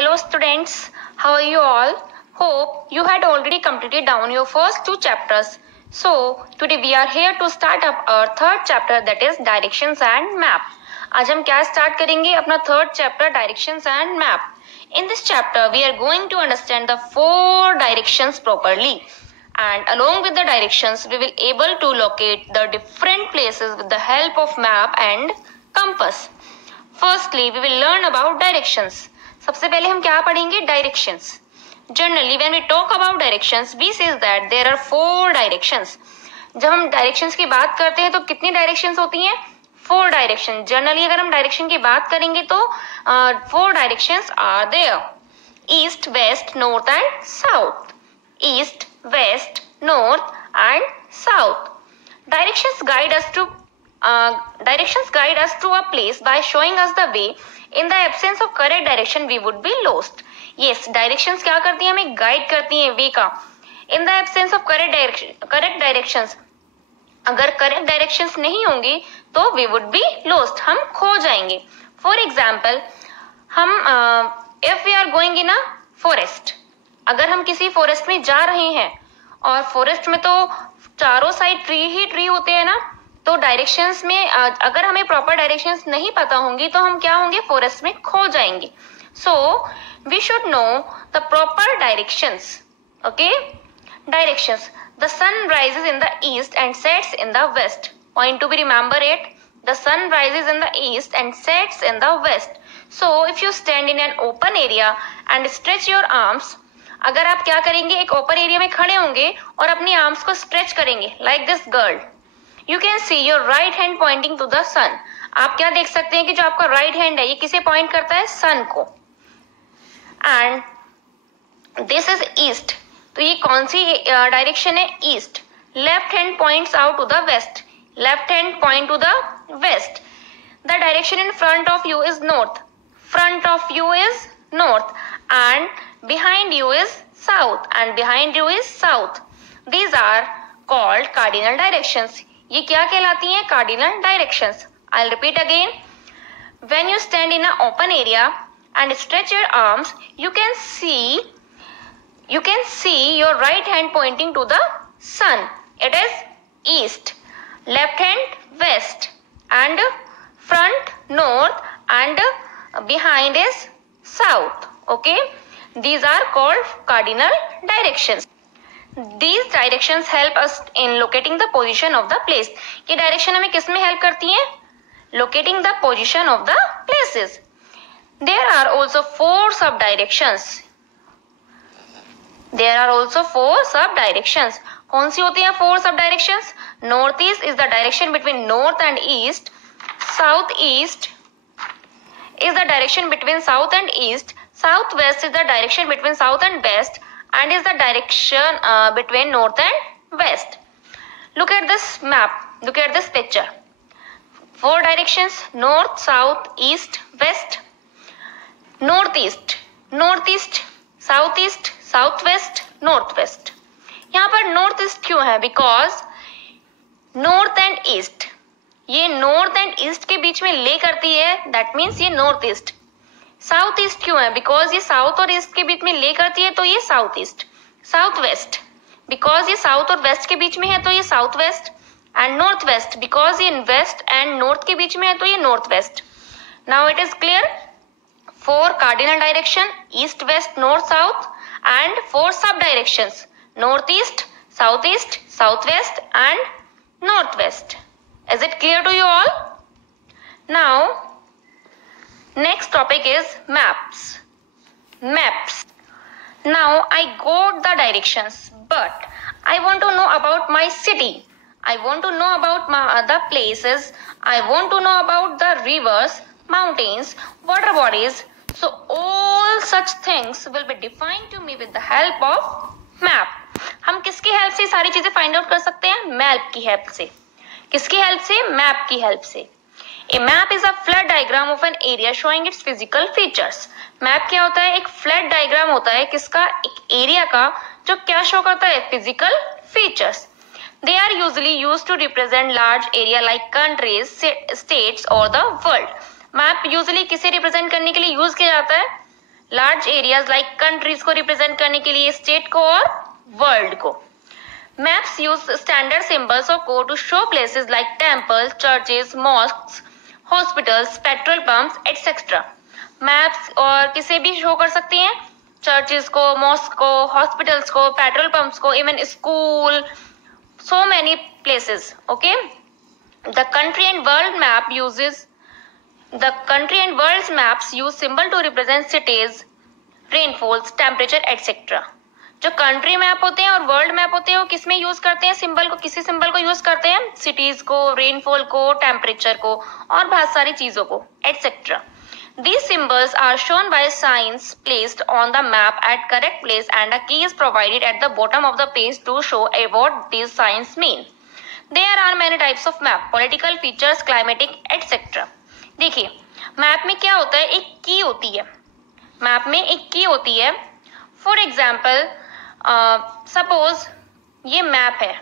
Hello students, how are you all? Hope you had already completed down your first two chapters. So today we are here to start up our third chapter, that is directions and map. आज हम क्या start करेंगे? अपना third chapter directions and map. In this chapter we are going to understand the four directions properly. And along with the directions we will able to locate the different places with the help of map and compass. Firstly we will learn about directions. सबसे पहले हम क्या पढ़ेंगे? Directions. Generally when we talk about directions we says that there are four directions. जब हम directions की बात करते हैं तो कितनी डायरेक्शंस होती हैं? Four direction. जनरली अगर हम डायरेक्शन की बात करेंगे तो four directions are there: east, west, north and south. East, west, north and south. Directions guide us to a place by showing us the way. In the absence of correct direction, we would be lost. Yes, directions क्या करती हैं? हमें guide करती हैं way का. In the absence of correct directions, अगर correct directions नहीं होंगी तो we would be lost. हम खो जाएंगे. For example, हम if we are going in a forest, अगर हम किसी forest में जा रहे हैं और forest में तो चारों साइड ट्री ही ट्री होते हैं ना, तो डायरेक्शंस में अगर हमें प्रॉपर डायरेक्शंस नहीं पता होंगी तो हम क्या होंगे? फॉरेस्ट में खो जाएंगे. So we should know the proper directions. Okay, directions. The sun rises in the east and sets in the west. Point to be remember it. The sun rises in the east and sets in the west. So if you stand in an open area and stretch your arms, अगर आप क्या करेंगे? एक open area में खड़े होंगे और अपनी आर्म्स को स्ट्रेच करेंगे like this girl. You can see your right hand pointing to the sun. आप क्या देख सकते हैं कि जो आपका राइट हैंड है ये किसे पॉइंट करता है? सन को. And this is east. तो ये कौन सी डायरेक्शन है? East. Left hand points out to the west. Left hand point to the west. The direction in front of you is north. Front of you is north and behind you is south and behind you is south. These are called cardinal directions. ये क्या कहलाती हैं? Cardinal directions. I'll repeat again. When you stand in an open area and stretch your arms, you can see your right hand pointing to the sun. It is east. Left hand west and front north and behind is south. Okay. These are called cardinal directions. These directions help us in locating the position of the place. ये direction हमें किस में help करती हैं? Locating the position of the places. There are also four sub directions. There are also four sub directions. कौन सी होती हैं four sub directions? North east is the direction between north and east. South east is the direction between south and east. Southwest is the direction between south and west and is the direction between north and west. Look at this map. Look at this picture. Four directions: north, south, east, west. Northeast, northeast, southeast, southwest, northwest. यहाँ पर northeast क्यों है? Because north and east, ये north and east के बीच में ले करती है. That means ये northeast. साउथ ईस्ट क्यों है? बिकॉज ये साउथ और ईस्ट के बीच में ले करती है तो ये south east. South west, because ये साउथ और वेस्ट के बीच में है तो ये south west. And north west, because ये वेस्ट एंड नॉर्थ के बीच में है तो ये north west. Now it is clear. Four cardinal direction: east, west, north, south. And four sub directions: north east, south west and north west. Is it clear to you all? Now next topic is maps. Maps. Now I got the directions, but I want to know about my city. I want to know about my other places. I want to know about the rivers, mountains, water bodies. So all such things will be defined to me with the help of map. हम किसकी help से सारी चीजें find out कर सकते हैं? Map की help से. किसकी हेल्प से? मैप की हेल्प से. A map is a flat diagram of an area showing its physical features. Map क्या होता है? एक फ्लैट डायग्राम होता है किसका? एक एरिया का, जो क्या शो करता है? Physical features. They are usually used to represent large area like countries, states or the world. Map usually किसे रिप्रेजेंट करने के लिए यूज किया जाता है? लार्ज एरियाज लाइक कंट्रीज को रिप्रेजेंट करने के लिए, स्टेट को और वर्ल्ड को। मैप्स यूज स्टैंडर्ड सिंबल्स और code to show places like temples, churches, mosques, hospitals, petrol pumps etcetera. Maps और किसे भी शो कर सकती हैं, चर्चेस को, मॉस्क को, हॉस्पिटल्स को, पेट्रोल पंप्स को, even school, so many places. Okay, the country and world's maps use symbol to represent cities, rainfalls, temperature etc. जो कंट्री मैप होते हैं और वर्ल्ड मैप होते हैं वो किसमें यूज करते हैं सिंबल को, किसी सिंबल को यूज करते हैं, सिटीज को, रेनफॉल को, टेम्परेचर को और बहुत सारी चीजों को etcetera. These symbols are shown by signs placed on the map at correct place and a key is provided at the bottom of the page to show what these signs mean. There are many types of map, political features, climatic, etc. देखिए map में क्या होता है, एक की होती है, map में एक की होती है। फॉर एग्जाम्पल सपोज ये मैप है,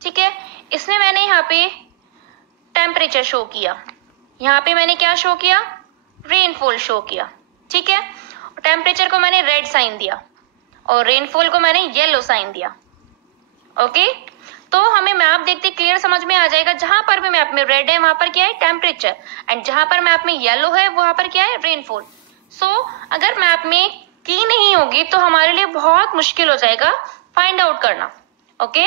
ठीक है, इसमें मैंने यहाँ पे टेम्परेचर शो किया, यहाँ पे मैंने क्या शो किया, रेनफॉल शो किया, ठीक है, टेम्परेचर को मैंने रेड साइन दिया और रेनफॉल को मैंने येलो साइन दिया। ओके, तो हमें मैप देखते क्लियर समझ में आ जाएगा, जहां पर भी मैप में रेड है वहां पर क्या है टेम्परेचर, एंड जहां पर मैप में येलो है वहां पर क्या है रेनफॉल। सो अगर मैप में की नहीं होगी तो हमारे लिए बहुत मुश्किल हो जाएगा फाइंड आउट करना। ओके,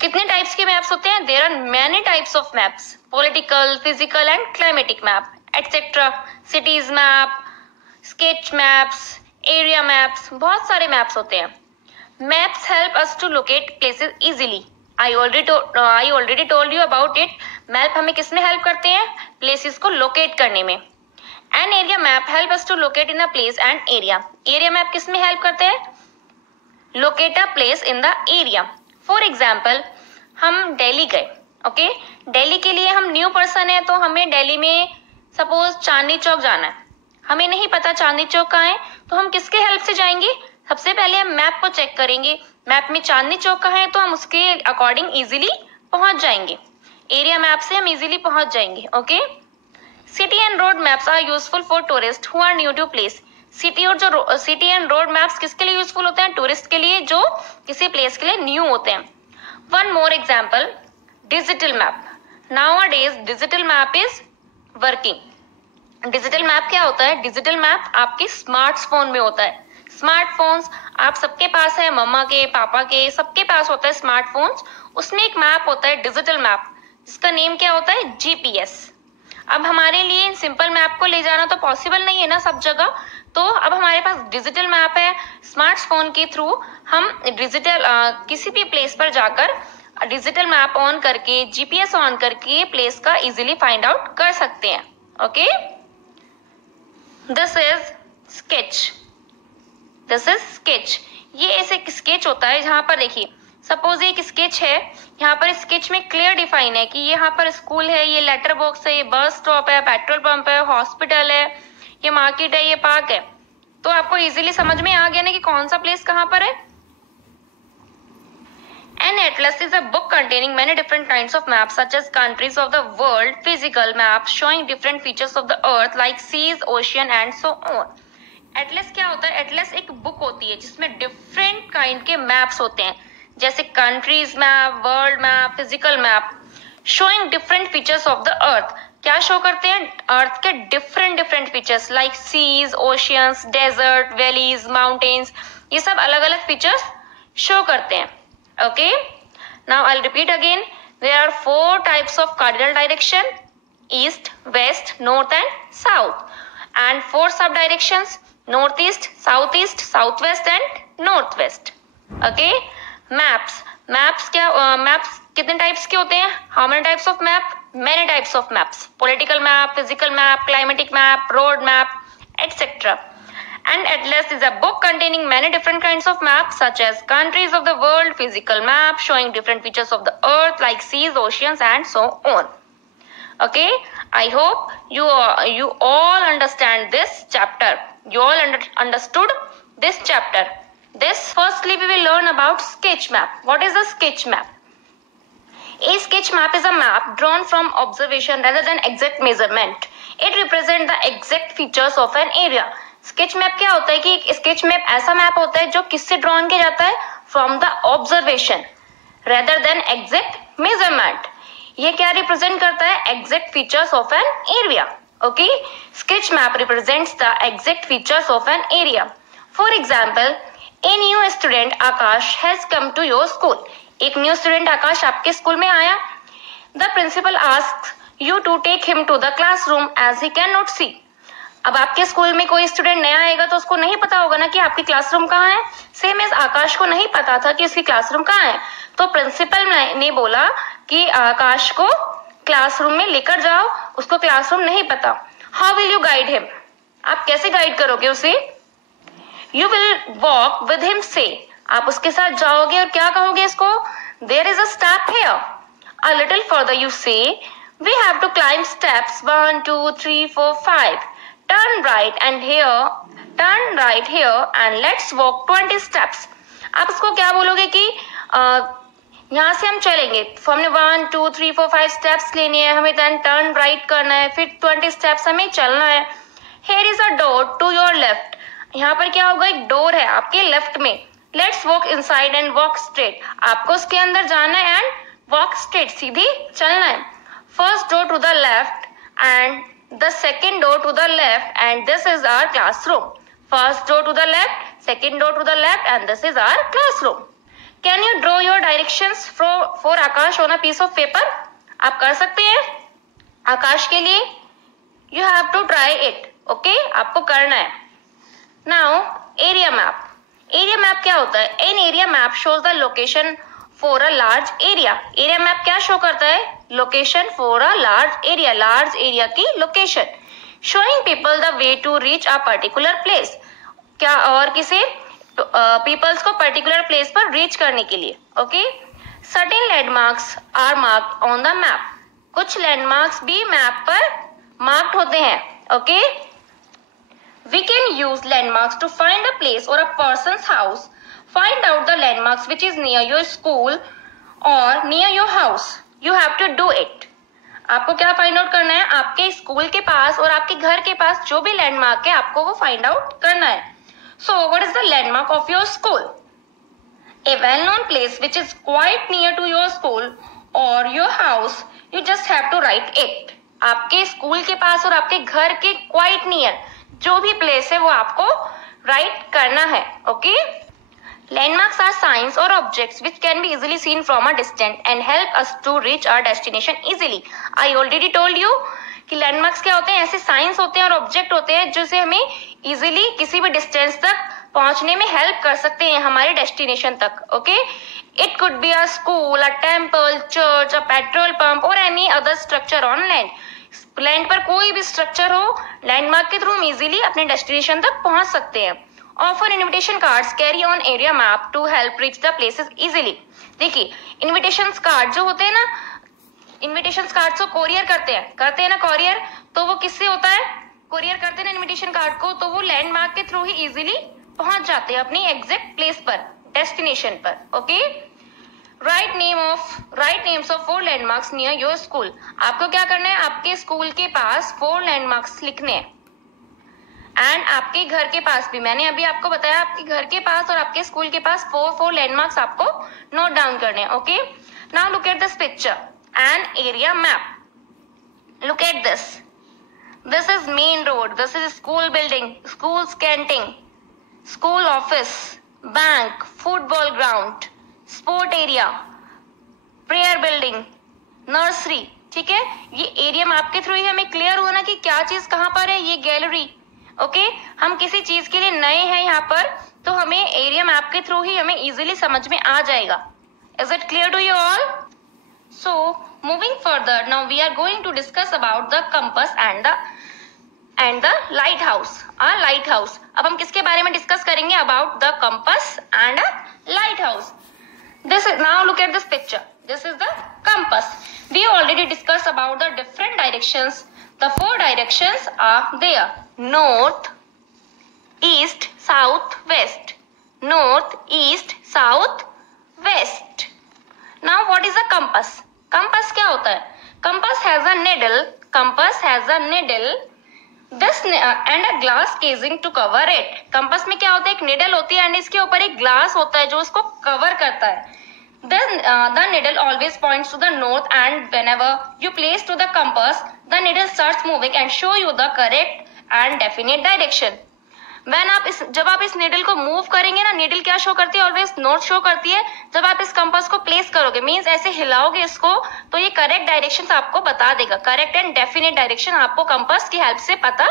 कितने टाइप्स के मैप्स होते हैं, there are many types of maps, political, physical and climatic map etcetera, cities map, sketch maps, area maps, बहुत सारे मैप्स होते हैं। Maps help us to locate places easily, I already told you about it. Map हमें किसमें help करते हैं, places को locate करने में। An area map help us to locate in a place and area, area map किसमें help करते हैं, locate a place in the area. For example हम दिल्ली गए, ओके, दिल्ली के लिए हम न्यू पर्सन है तो हमें दिल्ली में सपोज चांदनी चौक जाना है, हमें नहीं पता चांदनी चौक कहाँ है, तो हम किसके हेल्प से जाएंगे, सबसे पहले हम मैप को चेक करेंगे, मैप में चांदनी चौक कहाँ है तो हम उसके अकॉर्डिंग इजीली पहुंच जाएंगे, एरिया मैप से हम इजीली पहुंच जाएंगे। Okay, city and road maps are useful for tourist who are new to place. City and road maps किसके लिए यूजफुल होते हैं, टूरिस्ट के लिए जो किसी प्लेस के लिए न्यू होते हैं। One more example, digital map. Nowadays digital map is working. Digital map क्या होता है, डिजिटल मैप आपके स्मार्टफोन में होता है। स्मार्टफोन्स आप सबके पास है, मम्मा के, पापा के, सबके पास होता है स्मार्टफोन्स, उसमें एक मैप होता है डिजिटल मैप, जिसका नेम क्या होता है, जीपीएस। अब हमारे लिए इन सिंपल मैप को ले जाना तो पॉसिबल नहीं है ना सब जगह, तो अब हमारे पास डिजिटल मैप है, स्मार्टफोन के थ्रू हम डिजिटल किसी भी प्लेस पर जाकर डिजिटल मैप ऑन करके, जीपीएस ऑन करके प्लेस का इजीली फाइंड आउट कर सकते हैं। Okay, this is sketch, this is sketch. ये ऐसे स्केच होता है जहां पर देखिए सपोज एक स्केच है, यहाँ पर स्केच में क्लियर डिफाइन है कि यहाँ पर स्कूल है, ये लेटर बॉक्स है, ये बस स्टॉप है, पेट्रोल पंप है, हॉस्पिटल है, ये मार्केट है, ये पार्क है। तो आपको इजीली समझ में आ गया ना कि कौन सा प्लेस कहाँ पर है। An atlas is a book containing many different kinds of maps such as countries of the world, physical maps showing different features of the earth like seas, ocean and so on. Atlas क्या होता है, Atlas एक book होती है जिसमें different kind के maps होते हैं, जैसे countries map, world map, physical map, showing different features of the earth. क्या शो करते हैं, अर्थ के different features like seas, oceans, desert, valleys, mountains, ये सब अलग अलग फीचर्स शो करते हैं। Okay, now I'll repeat again. There are 4 types of cardinal direction: east, west, north and south, and 4 sub-directions: northeast, southeast, southwest and northwest. Okay, maps क्या maps कितने types के होते हैं, how many types of map, many types of maps, political map, physical map, climatic map, road map, etc. An atlas is a book containing many different kinds of maps such as countries of the world, physical map showing different features of the earth like seas, oceans and so on. Okay, I hope you all understand this chapter. You all understood this chapter. Firstly we will learn about sketch map. What is a sketch map? A sketch map is a map drawn from observation rather than exact measurement. It represents the exact features of an area. Sketch map क्या होता है कि एक sketch map ऐसा map होता है जो किससे ड्रॉन किया जाता है, from the observation rather than exact measurement. ये क्या रिप्रेजेंट करता है, exact features of an area. Okay, sketch map represents the exact features of an area. For example, a new student Akash has come to your school. एक new student Akash आपके school में आया। The principal asks you to take him to the classroom as he can not see. अब आपके school में कोई student नया आएगा तो उसको नहीं पता होगा ना कि आपकी क्लासरूम कहाँ है। सेम एज आकाश को नहीं पता था कि उसकी क्लासरूम कहाँ है, तो प्रिंसिपल ने बोला कि आकाश को क्लासरूम में लेकर जाओ, उसको क्लासरूम नहीं पता। How will you guide him, आप कैसे गाइड करोगे उसे? You will walk with him say, आप उसके साथ जाओगे और क्या कहोगे इसको, there is a step here. A little further you say we have to climb steps 1 2 3 4 5, turn right here and let's walk 20 steps. आप उसको क्या बोलोगे कि यहाँ से हम चलेंगे, तो हमने 1 2 3 4 5 स्टेप्स लेनी है, हमें देन टर्न राइट करना है, फिर 20 स्टेप्स हमें चलना है। Here is a door to your left, यहाँ पर क्या होगा, एक डोर है आपके लेफ्ट में। Let's walk inside and walk straight, आपको उसके अंदर जाना है एंड वॉक स्ट्रेट, सीधी चलना है। First door to the left and the second door to the left and this is our classroom. First door to the left, second door to the left and this is our classroom. Can you draw your directions for Akash on a piece of paper, आप कर सकते हैं आकाश के लिए। You have to try it, okay, आपको करना है। Now area map. Area map क्या होता है, an area map shows the location for a large area. Area map क्या शो करता है, location for a large area की location, showing people the way to reach a particular place, क्या और किसे, पीपल्स को पर्टिकुलर प्लेस पर reach करने के लिए। Okay, certain landmarks are marked on the map, कुछ लैंडमार्क्स भी मैप पर मार्क्ड होते हैं। Okay, we can use landmarks to find a place और a person's house. Find out the landmarks which is near your school और near your house, you have to do it. आपको क्या find out करना है, आपके school के पास और आपके घर के पास जो भी लैंडमार्क है आपको वो फाइंड आउट करना है। So what is the landmark of your school? A well-known place which is quite near to your school or your house, you just have to write it. आपके स्कूल के पास और आपके घर के quite near जो भी प्लेस है वो आपको राइट करना है। Okay, landmarks are signs or objects which can be easily seen from a distance and help us to reach our destination easily. I already told you कि लैंडमार्क्स क्या होते हैं, ऐसे साइंस होते हैं और ऑब्जेक्ट होते हैं जिससे हमें इजीली किसी भी डिस्टेंस तक पहुंचने में हेल्प कर सकते हैं हमारे डेस्टिनेशन तक। Okay, it could be a school, a temple, church, a petrol pump और any other structure on land. Land पर कोई भी स्ट्रक्चर हो, लैंडमार्क के थ्रू हम इजीली अपने डेस्टिनेशन तक पहुंच सकते हैं। Offer invitation cards carry on area map to help reach the places easily. देखिए, इन्विटेशन कार्ड जो होते हैं ना, इन्विटेशन कार्ड को कोरियर करते हैं ना कोरियर, तो वो किससे होता है, कोरियर करते हैं ना इन्विटेशन कार्ड को, तो वो लैंडमार्क के थ्रू ही इजीली पहुंच जाते हैं अपनी एग्जैक्ट प्लेस पर, डेस्टिनेशन पर। Okay, right names of 4 landmarks near your school. आपको क्या करना है, आपके स्कूल के पास 4 लैंडमार्क्स लिखने हैं एंड आपके घर के पास भी, मैंने अभी आपको बताया आपके घर के पास और आपके स्कूल के पास 4 लैंडमार्क्स आपको नोट डाउन करने हैं। Okay, now look at this picture, an area map. Look at this. This is main road. This is school building, school's canteen, school office, bank, football ground, sport area, prayer building, nursery. ठीक है, ये area map के through ही हमें clear हुआ ना कि क्या चीज कहाँ पर है। ये गैलरी, ओके, हम किसी चीज के लिए नए हैं यहाँ पर तो हमें एरिया मैप के थ्रू ही हमें इजीली समझ में आ जाएगा। Is it clear to you all? So moving further, now we are going to discuss about the compass and the lighthouse. Lighthouse. अब हम किसके बारे में डिस्कस करेंगे, about the compass and a lighthouse. This is, now look at this picture. This is the compass. We already discussed about the different directions. The 4 directions are there: north, east, south, west. North, east, south, west. Now what is a compass? Compass क्या होता है? Compass has a needle. Compass has a needle. Disc and a glass casing to cover it. Compass में क्या होता है, एक needle होती है एंड इसके ऊपर एक ग्लास होता है जो इसको कवर करता है। Then the needle always points to the north, and whenever you place to the compass, the needle starts moving and show you the correct and definite direction. जब आप इस नीडल को मूव करेंगे ना, नीडल क्या show करती है, always north show करती है। जब आप इस कंपास को प्लेस करोगे, मीन्स ऐसे हिलाओगे इसको, तो ये करेक्ट डायरेक्शन आपको बता देगा। करेक्ट एंड डेफिनेट डायरेक्शन आपको कंपास की हेल्प से पता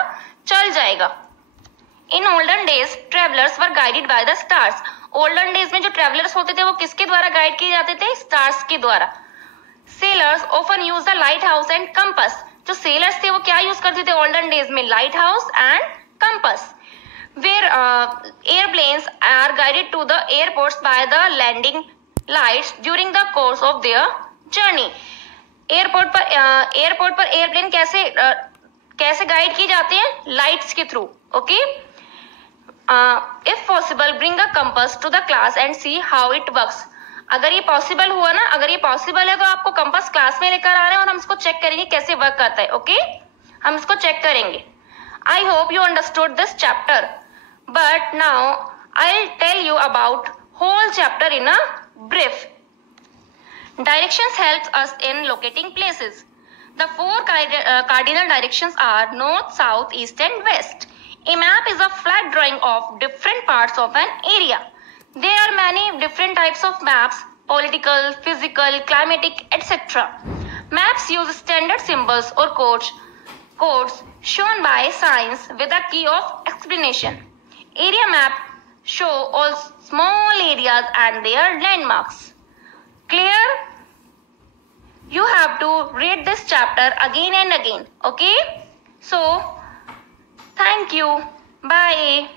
चल जाएगा। In olden days travellers were guided by the stars. Olden days में जो ट्रेवलर्स होते थे वो किसके द्वारा गाइड किए जाते थे, स्टार्स के द्वारा। Sellers often use the light house and compass. जो सेलर्स थे वो क्या यूज करते थे ओल्डन डेज में, light house and compass. Where airplanes are guided to the airports by the landing lights during the course of their journey. Airport पर airplane कैसे guide की जाते हैं, लाइट्स के थ्रू। Okay, if possible bring a compass to the class and see how it works. अगर ये possible हुआ ना, अगर ये पॉसिबल है तो आपको कंपास क्लास में लेकर आ रहे हैं और हम इसको चेक करेंगे कैसे वर्क करता है। ओके, हम इसको चेक करेंगे। I hope you understood this chapter, but now I'll tell you about whole chapter in a brief. Directions helps us in locating places. The four cardinal directions are north, south, east and west. A map is a flat drawing of different parts of an area. There are many different types of maps: political, physical, climatic, etc. Maps use standard symbols or codes shown by signs with a key of explanation. Area map show all small areas and their landmarks. Clear? You have to read this chapter again and again. Okay? So, thank you. Bye.